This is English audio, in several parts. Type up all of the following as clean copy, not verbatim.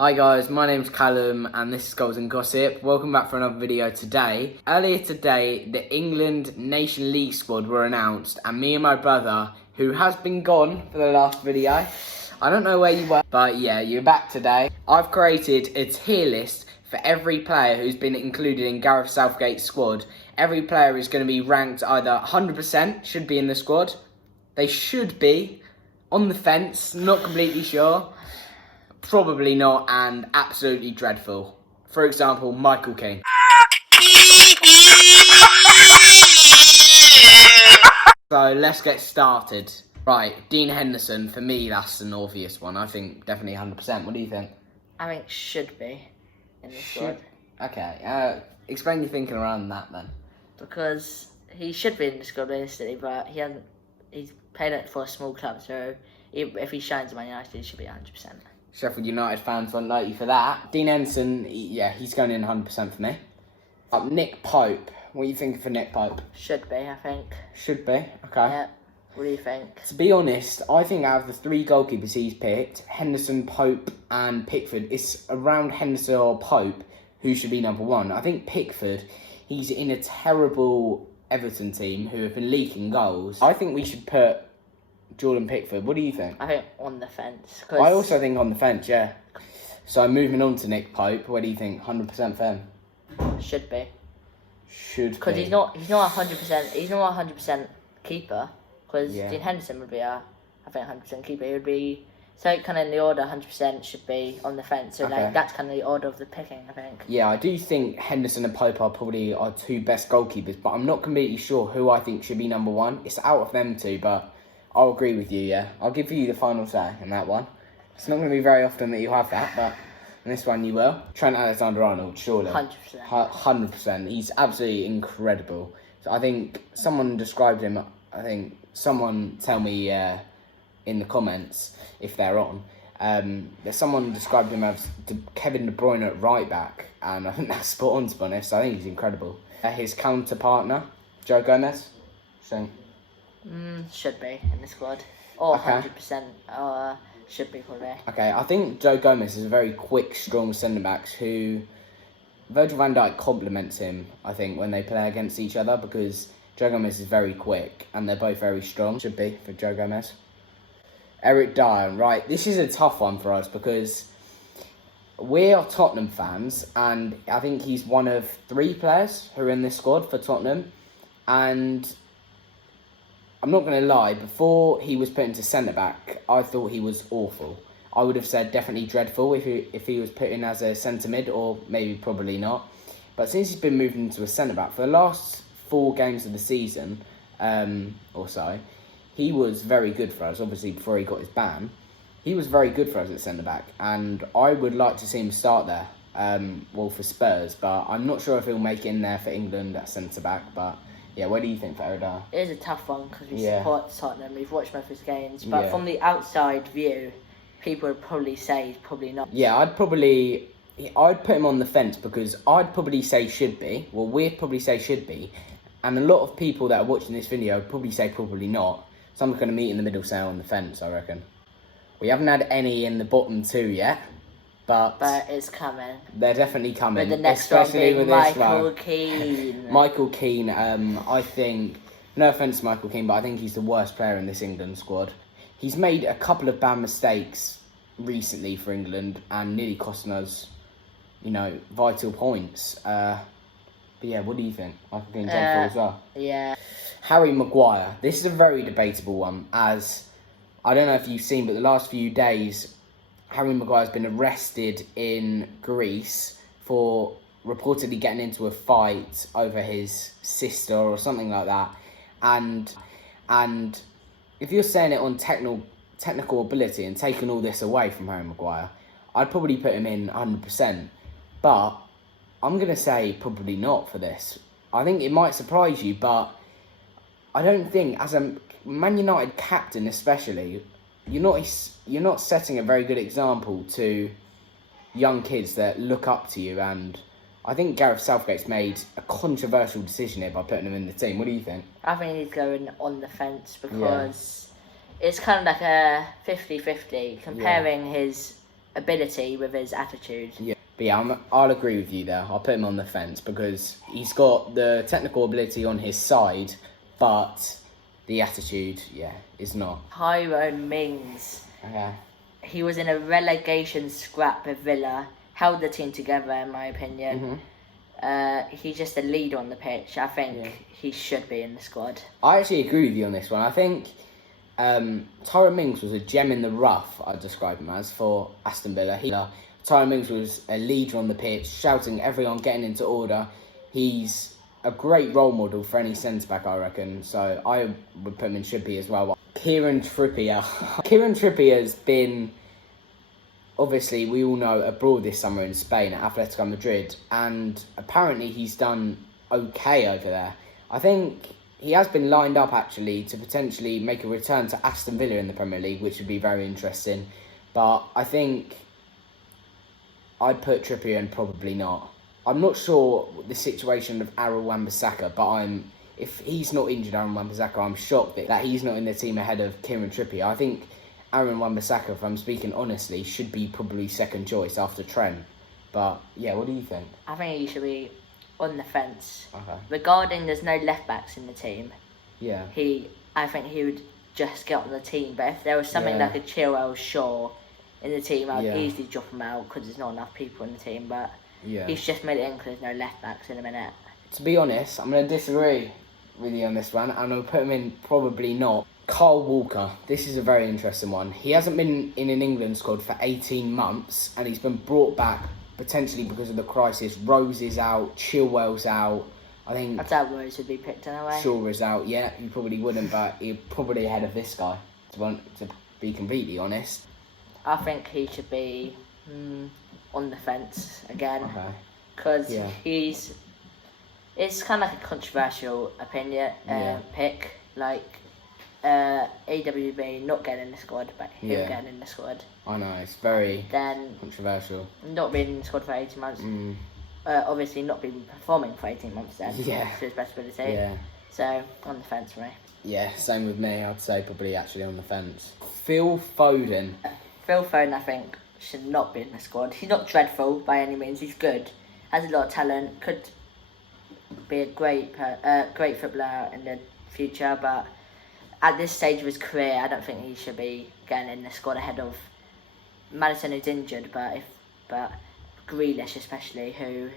Hi guys, my name's Calum and this is Goals and Gossip. Welcome back for another video today. Earlier today, the England Nation League squad were announced and me and my brother, who has been gone for the last video, I don't know where you were, but yeah, you're back today. I've created a tier list for every player who's been included in Gareth Southgate's squad. Every player is going to be ranked either 100% should be in the squad, they should be, on the fence, not completely sure, probably not, and absolutely dreadful. For example, Michael Keane. So let's get started. Right, Dean Henderson, for me that's an obvious one. I think definitely 100%. What do you think? I think should be in the squad. Okay, explain your thinking around that then. Because he should be in the squad realistically, but he hasn't. He's played it for a small club, so if he shines at Man United, he should be 100%. Sheffield United fans won't like you for that. Dean Henderson, he's going in 100% for me. Nick Pope, what are you thinking for Nick Pope? Should be, I think. Should be, okay. Yeah. What do you think? To be honest, I think out of the three goalkeepers he's picked, Henderson, Pope and Pickford, it's around Henderson or Pope who should be number one. I think Pickford, he's in a terrible Everton team who have been leaking goals. I think we should put Jordan Pickford. What do you think? I think on the fence. I also think on the fence, yeah. So moving on to Nick Pope, what do you think? 100% for him? Should be. Should be. Because he's not 100%. He's not 100% keeper. Because Yeah. Dean Henderson would be I think 100% keeper. He would be kind of in the order. 100% should be on the fence. So Okay. that's kind of the order of the picking, I think. Yeah, I do think Henderson and Pope are probably our two best goalkeepers, but I'm not completely sure who I think should be number one. It's out of them two, but I'll agree with you, yeah. I'll give you the final say in that one. It's not going to be very often that you have that, but in this one you will. Trent Alexander-Arnold, surely. 100%. 100%. He's absolutely incredible. So I think someone described him, someone tell me in the comments, if they're on, that someone described him as Kevin De Bruyne at right back, and I think that's spot on, to be honest. I think he's incredible. His counter partner, Joe Gomez, Should be in the squad. Or Okay. 100% should be probably. Okay, I think Joe Gomez is a very quick, strong centre-back who Virgil van Dijk complements him, I think, when they play against each other, because Joe Gomez is very quick and they're both very strong. Should be for Joe Gomez. Eric Dyer, right, this is a tough one for us because we are Tottenham fans and I think he's one of three players who are in this squad for Tottenham, and I'm not going to lie, before he was put into centre-back, I thought he was awful. I would have said definitely dreadful if he was put in as a centre-mid, or maybe probably not. But since he's been moved into a centre-back, for the last 4 games of the season, or so, he was very good for us, obviously before he got his ban. He was very good for us at centre-back, and I would like to see him start there, for Spurs, but I'm not sure if he'll make it in there for England at centre-back, but yeah, what do you think for Eric Dyer? It is a tough one because we Yeah. support Tottenham. We've watched most of his games, but Yeah. from the outside view, people would probably say he's probably not. Yeah, I'd put him on the fence because I'd probably say should be. Well, we'd probably say should be. And a lot of people that are watching this video would probably say probably not. So I'm going to meet in the middle, say on the fence, I reckon. We haven't had any in the bottom 2 yet, but it's coming. they're definitely coming. But the next one especially being with this Michael one. Keane. Michael Keane, I think, no offence to Michael Keane, but I think he's the worst player in this England squad. He's made a couple of bad mistakes recently for England and nearly costing us, vital points. But yeah, what do you think? Michael Keane dreadful as well. Yeah. Harry Maguire. This is a very debatable one, as I don't know if you've seen, but the last few days, Harry Maguire's been arrested in Greece for reportedly getting into a fight over his sister or something like that. And if you're saying it on technical ability and taking all this away from Harry Maguire, I'd probably put him in 100%. But I'm going to say probably not for this. I think it might surprise you, but I don't think, as a Man United captain especially, you're not setting a very good example to young kids that look up to you, and I think Gareth Southgate's made a controversial decision here by putting him in the team. What do you think? I think he's going on the fence because it's kind of like a 50-50 comparing his ability with his attitude. Yeah, but yeah, I'll agree with you there. I'll put him on the fence because he's got the technical ability on his side, but the attitude, is not. Tyrone Mings. Okay. He was in a relegation scrap with Villa, held the team together in my opinion. He's just a leader on the pitch. I think he should be in the squad. I actually agree with you on this one. I think Tyrone Mings was a gem in the rough, I'd describe him as, for Aston Villa. Tyrone Mings was a leader on the pitch, shouting everyone, getting into order. He's a great role model for any centre-back, I reckon. So I would put him in should be as well. Kieran Trippier. Kieran Trippier has been, obviously, we all know, abroad this summer in Spain at Atletico Madrid. And apparently he's done okay over there. I think he has been lined up, actually, to potentially make a return to Aston Villa in the Premier League, which would be very interesting. But I think I'd put Trippier in probably not. I'm not sure the situation of Aaron Wan-Bissaka, but if he's not injured, Aaron Wan-Bissaka, I'm shocked that he's not in the team ahead of Kieran Trippier. I think Aaron Wan-Bissaka, if I'm speaking honestly, should be probably second choice after Trent. But yeah, what do you think? I think he should be on the fence. Okay. Regarding there's no left backs in the team. Yeah. I think he would just get on the team. But if there was something like a Chilwell Shaw in the team, I'd easily drop him out because there's not enough people in the team. But he's just made it in because there's no left backs in a minute. To be honest, I'm going to disagree with you on this one, and I'll put him in probably not. Kyle Walker. This is a very interesting one. He hasn't been in an England squad for 18 months, and he's been brought back potentially because of the crisis. Rose is out, Chilwell's out. I think I doubt Rose would be picked anyway. Shaw is out. Yeah, he probably wouldn't, but he's probably ahead of this guy, to be completely honest. I think he should be on the fence again. Okay. Because it's kind of like a controversial opinion pick. Like AWB not getting in the squad, but him getting in the squad. I know, it's very controversial. Not being in the squad for 18 months. Obviously not been performing for 18 months then. To his best ability. Yeah. So, on the fence for me. Yeah, same with me. I'd say probably actually on the fence. Phil Foden. Phil Foden, I think, should not be in the squad. He's not dreadful by any means. He's good. Has a lot of talent. Could be a great footballer in the future, but at this stage of his career, I don't think he should be getting in the squad ahead of Maddison, who's injured, but Grealish especially, who's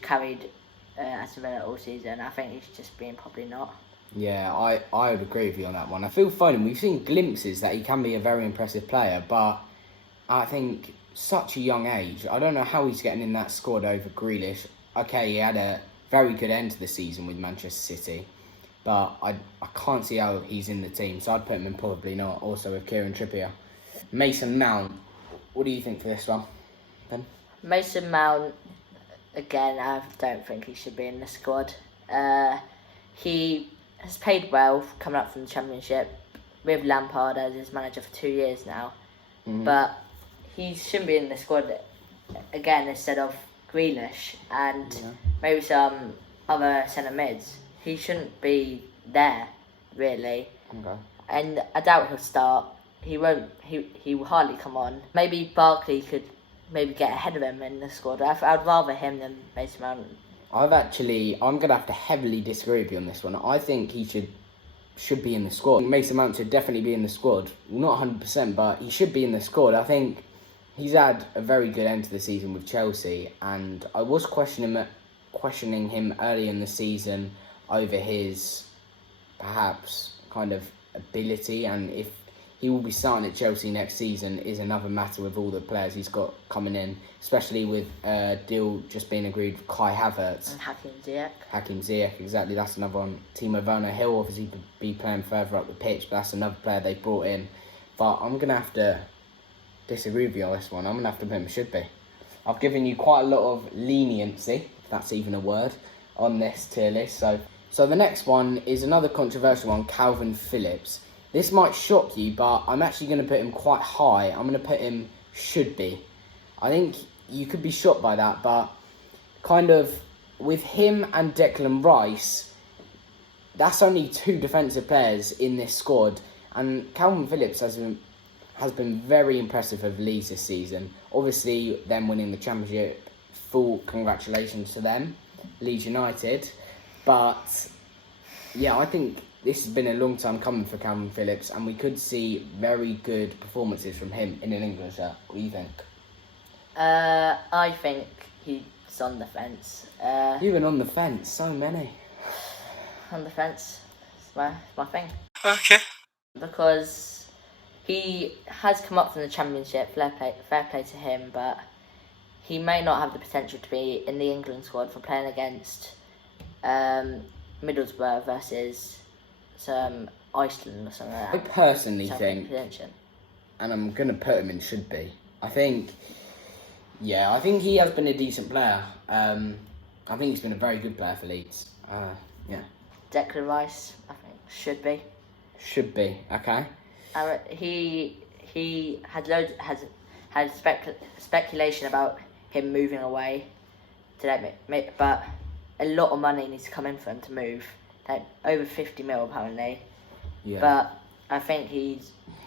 carried Aston Villa all season. I think he's just being probably not. Yeah, I would agree with you on that one. I feel Foden, we've seen glimpses that he can be a very impressive player, but I think such a young age, I don't know how he's getting in that squad over Grealish. Okay, he had a very good end to the season with Manchester City, but I can't see how he's in the team, so I'd put him in probably not. Also with Kieran Trippier. Mason Mount, what do you think for this one, Ben? Mason Mount, again, I don't think he should be in the squad. He has played well coming up from the Championship with Lampard as his manager for 2 years now, but he shouldn't be in the squad again instead of Grealish and maybe some other centre mids. He shouldn't be there, really. Okay. And I doubt he'll start. He won't. He will hardly come on. Maybe Barkley could maybe get ahead of him in the squad. I'd rather him than Mason Mount. I'm going to have to heavily disagree with you on this one. I think he should be in the squad. Mason Mount should definitely be in the squad. Not 100%, but he should be in the squad. I think he's had a very good end to the season with Chelsea, and I was questioning him early in the season over his, perhaps, kind of ability, and if he will be starting at Chelsea next season is another matter with all the players he's got coming in, especially with a deal just being agreed with Kai Havertz. And Hakim Ziyech. Hakim Ziyech, exactly, that's another one. Timo Werner, he'll obviously be playing further up the pitch, but that's another player they brought in. But I'm going to have to disagree with you on this one. I'm going to have to put him should be. I've given you quite a lot of leniency, if that's even a word, on this tier list. So the next one is another controversial one, Calvin Phillips. This might shock you, but I'm actually going to put him quite high. I'm going to put him should be. I think you could be shocked by that, but kind of with him and Declan Rice, that's only two defensive players in this squad. And Calvin Phillips has has been very impressive of Leeds this season. Obviously, them winning the Championship, full congratulations to them, Leeds United. But, yeah, I think this has been a long time coming for Calum Phillips, and we could see very good performances from him in an England shirt. What do you think? I think he's on the fence. Even on the fence, so many. On the fence, it's my thing. Okay. Because he has come up from the Championship, fair play to him, but he may not have the potential to be in the England squad for playing against Middlesbrough versus some Iceland or something like that. I personally Something think, potential. and I'm going to put him in should be, I think he has been a decent player. I think he's been a very good player for Leeds. Yeah. Declan Rice, I think, should be. Should be, okay. He had speculation about him moving away today, but a lot of money needs to come in for him to move. Like over 50 mil apparently. Yeah. But I think he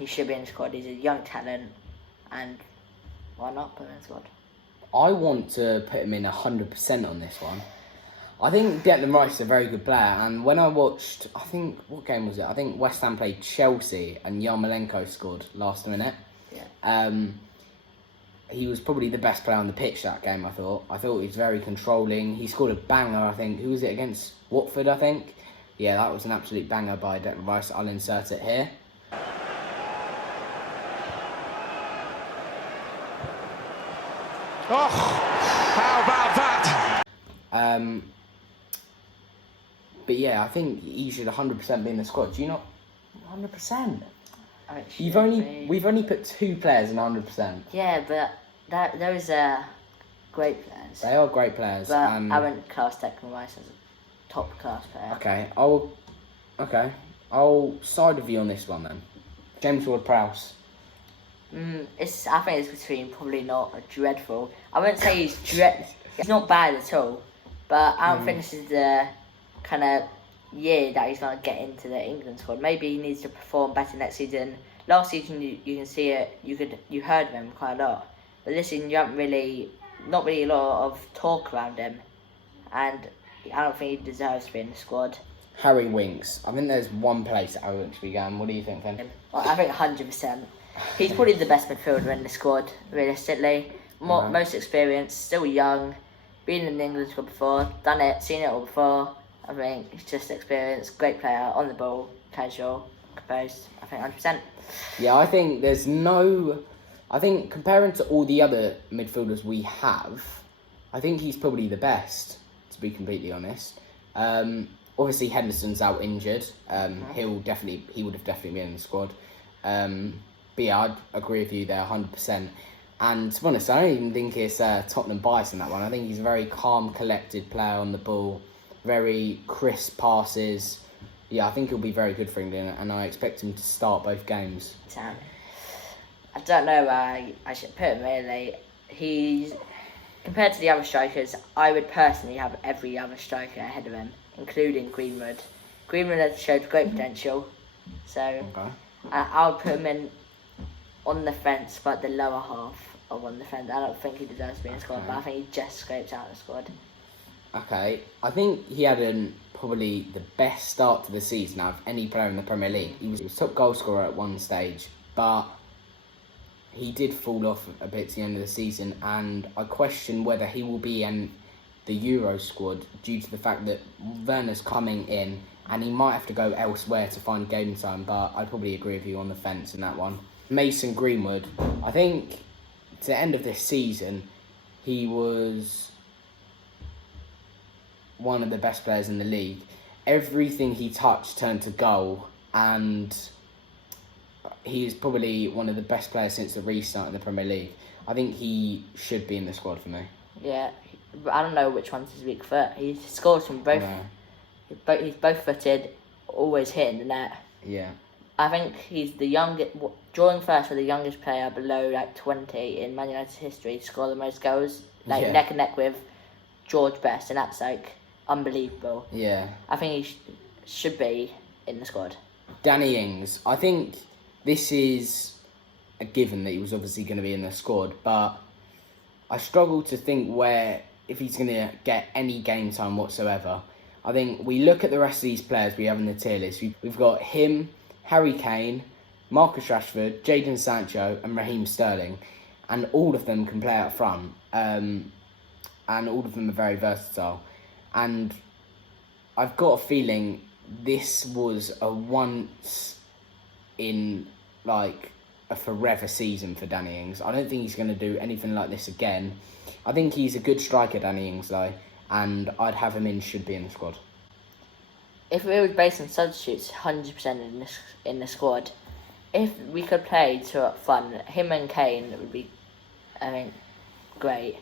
should be in the squad. He's a young talent, and why not put him in the squad? I want to put him in 100% on this one. I think Declan Rice is a very good player, and when I watched, what game was it? I think West Ham played Chelsea and Yarmolenko scored last minute. Yeah. He was probably the best player on the pitch that game, I thought. I thought he was very controlling. He scored a banger, I think. Who was it against? Watford, I think. Yeah, that was an absolute banger by Declan Rice. I'll insert it here. Oh, how about that? But yeah, I think he should 100% be in the squad. Do you not? 100%. We've only put 2 players in 100%. Yeah, but those are great players. They are great players. But I wouldn't class Declan Rice as a top class player. I'll side with you on this one then. James Ward-Prowse. I think it's between probably not a dreadful. I wouldn't say he's not bad at all, but I don't think this is the kind of year that he's going to get into the England squad. Maybe he needs to perform better next season. Last season you can see it. You heard of him quite a lot, but this season you haven't not really a lot of talk around him, and I don't think he deserves to be in the squad. Harry Winks. I think there's one place that Harry Winks should be going. What do you think, then? Well, I think 100%. He's probably the best midfielder in the squad, realistically. Most experienced, still young, been in the England squad before, done it, seen it all before. I think he's just experienced, great player, on the ball, casual, composed. I think 100%. Yeah, I think there's no... I think comparing to all the other midfielders we have, I think he's probably the best, to be completely honest. Obviously, Henderson's out injured. He would have definitely been in the squad. But yeah, I'd agree with you there 100%. And to be honest, I don't even think it's Tottenham bias in that one. I think he's a very calm, collected player on the ball, very crisp passes. Yeah, I think he'll be very good for England, and I expect him to start both games. I don't know where I should put him really. He's, compared to the other strikers, I would personally have every other striker ahead of him, including Greenwood. Greenwood has showed great potential, so I'll put him in on the fence, but the lower half of on the fence. I don't think he deserves to be in the squad, but I think he just scrapes out the squad. Okay, I think he had probably the best start to the season out of any player in the Premier League. He was top goal scorer at one stage, but he did fall off a bit at the end of the season, and I question whether he will be in the Euro squad due to the fact that Werner's coming in, and he might have to go elsewhere to find game time, but I'd probably agree with you on the fence in that one. Mason Greenwood, I think to the end of this season, he was one of the best players in the league. Everything he touched turned to goal, and he is probably one of the best players since the restart of the Premier League. I think he should be in the squad for me. Yeah, I don't know which one's his weak foot. He scores from both. He's both footed, always hitting the net. Yeah. I think he's the youngest, drawing first for the youngest player below 20 in Man United's history to score the most goals, neck and neck with George Best, and that's unbelievable. Yeah. I think he should be in the squad. Danny Ings. I think this is a given that he was obviously going to be in the squad, but I struggle to think if he's going to get any game time whatsoever. I think we look at the rest of these players we have in the tier list. We've got him, Harry Kane, Marcus Rashford, Jayden Sancho and Raheem Sterling, and all of them can play up front, and all of them are very versatile. And I've got a feeling this was a once in a forever season for Danny Ings. I don't think he's going to do anything like this again. I think he's a good striker, Danny Ings, though, and I'd have him should be in the squad. If it was based on substitutes, 100% in the squad. If we could play two up front, him and Kane would be, I think, great.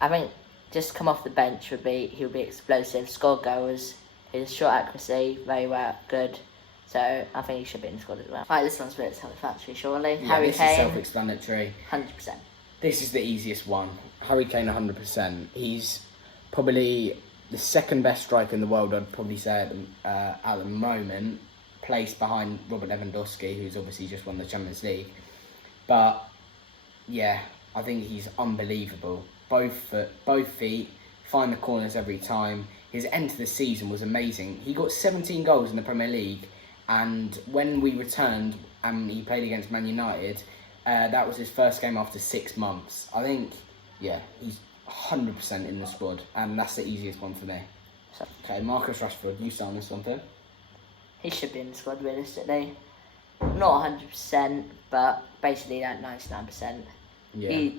I think just come off the bench he'll be explosive, score goals. His shot accuracy very good. So I think he should be in the squad as well. Right, this one's a bit self-explanatory, surely. Yeah, Harry this Kane, is self-explanatory. 100%. This is the easiest one. Harry Kane, 100%. He's probably the second best striker in the world, I'd probably say at the moment, placed behind Robert Lewandowski, who's obviously just won the Champions League. But yeah, I think he's unbelievable. Both feet, find the corners every time. His end to the season was amazing. He got 17 goals in the Premier League, and when we returned and he played against Man United, that was his first game after 6 months. I think, yeah, he's 100% in the squad, and that's the easiest one for me. Okay, Marcus Rashford, you start on this one, too? He should be in the squad, realistically. Not 100%, but basically that 99%. Yeah.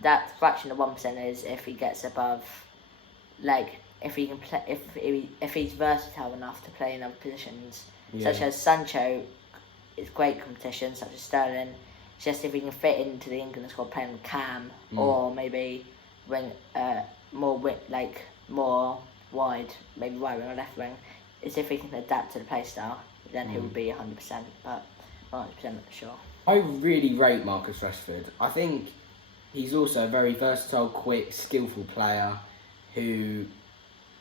That fraction of 1% is if he gets above, if he can play, if he's versatile enough to play in other positions, such as Sancho, is great competition, such as Sterling. It's just if he can fit into the England squad playing with Cam, or maybe more wide, maybe right wing or left wing. It's if he can adapt to the play style, then he would be 100%, but not 100% sure. I really rate Marcus Rashford. I think he's also a very versatile, quick, skillful player who,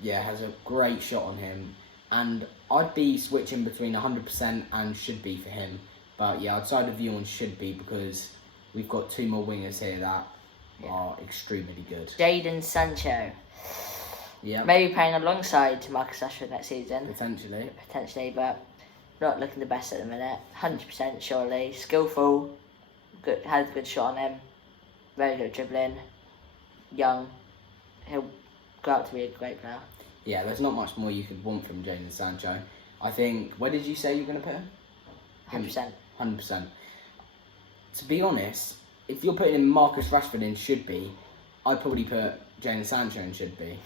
has a great shot on him. And I'd be switching between 100% and should be for him. But yeah, I'd side with you on should be because we've got two more wingers here that are extremely good. Jayden Sancho. Yeah. Maybe playing alongside Marcus Rashford next season. Potentially, but not looking the best at the minute. 100% surely. Skillful. Good, has a good shot on him. Very good dribbling. Young. He'll grow up to be a great player. Yeah, there's not much more you could want from Jayden Sancho. I think, where did you say you were going to put him? 100%. 100%. To be honest, if you're putting in Marcus Rashford in should be, I'd probably put Jayden Sancho in should be.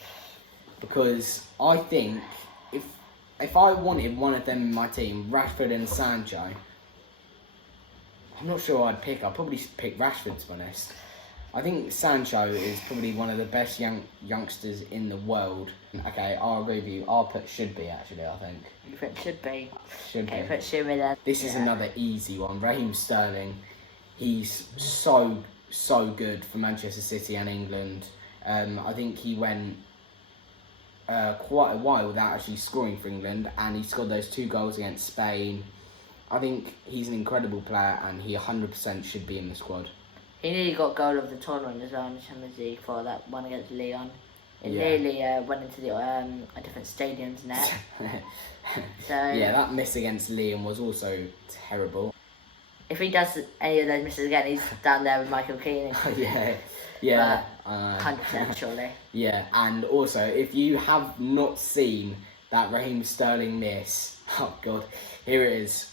Because I think if I wanted one of them in my team, Rashford and Sancho, I'm not sure I'd pick. I'd probably pick Rashford, to be honest. I think Sancho is probably one of the best youngsters in the world. Okay, I'll agree with you. I'll put should be, actually, I think. You put should be? Should be. Put should be then. This is another easy one. Raheem Sterling. He's so good for Manchester City and England. I think he went quite a while without actually scoring for England, and he scored those 2 goals against Spain. I think he's an incredible player, and he 100% should be in the squad. He nearly got goal of the tournament as well in the Champions League for that one against Lyon. It nearly went into the a different stadium's net. So yeah, that miss against Lyon was also terrible. If he does any of those misses again, he's down there with Michael Keane. Yeah. 100% surely. Yeah, and also, if you have not seen that Raheem Sterling miss, oh God, here it is.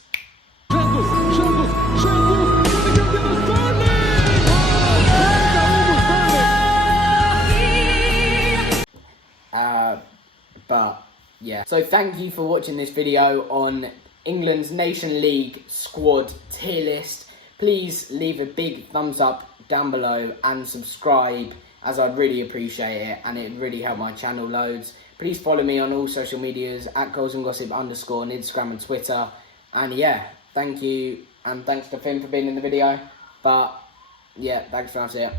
But yeah, so thank you for watching this video on England's Nation League squad tier list. Please leave a big thumbs up down below and subscribe, as I'd really appreciate it, and it'd really help my channel loads. Please follow me on all social medias at goalsandgossip_ on Instagram and Twitter. And yeah, thank you, and thanks to Finn for being in the video. But yeah, thanks for watching it.